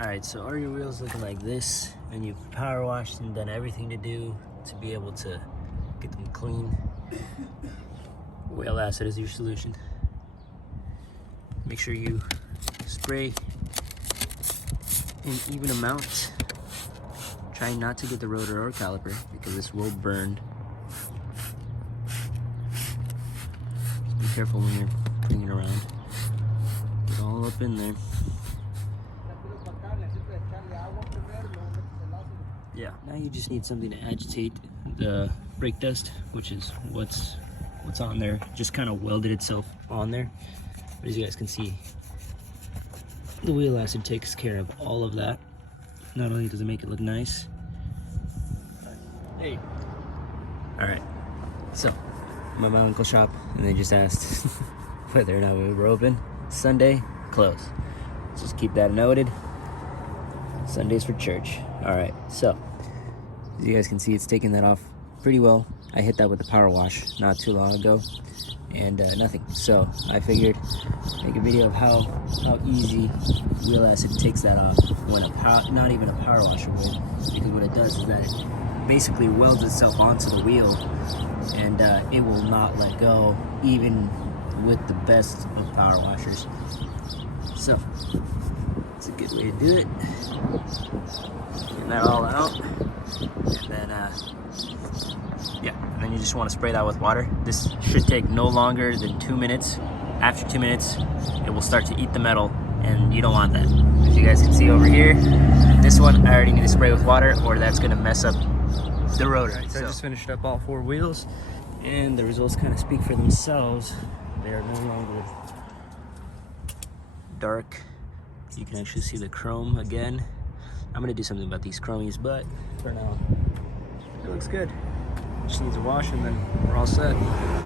Alright, so are your wheels looking like this, and you've power washed and done everything to do to be able to get them clean? Whale acid is your solution. Make sure you spray in even amount. Try not to get the rotor or caliper because this will burn. Just be careful when you're putting it around. Get all up in there. Yeah, now you just need something to agitate the brake dust, which is what's on there. Just kind of welded itself on there. But as you guys can see, the wheel acid takes care of all of that. Not only does it make it look nice. Hey. Alright, so I'm at my uncle's shop and they just asked whether or not we were open. Sunday, closed. Just keep that noted. Sundays for church. Alright, so as you guys can see, it's taking that off pretty well. I hit that with a power wash not too long ago and nothing. So I figured make a video of how easy wheel acid takes that off when not even a power washer would, because what it does is that it basically welds itself onto the wheel and it will not let go even with the best of power washers. So it's a good way to do it. Getting that all out, and then yeah, and then you just want to spray that with water. This should take no longer than 2 minutes. After 2 minutes, it will start to eat the metal, and you don't want that. As you guys can see over here, this one I already need to spray with water, or that's gonna mess up the rotor. Right, so I just finished up all 4 wheels, and the results kind of speak for themselves. They are no longer dark. You can actually see the chrome again. I'm gonna do something about these chromies, but for now, it looks good. Just needs a wash and then we're all set.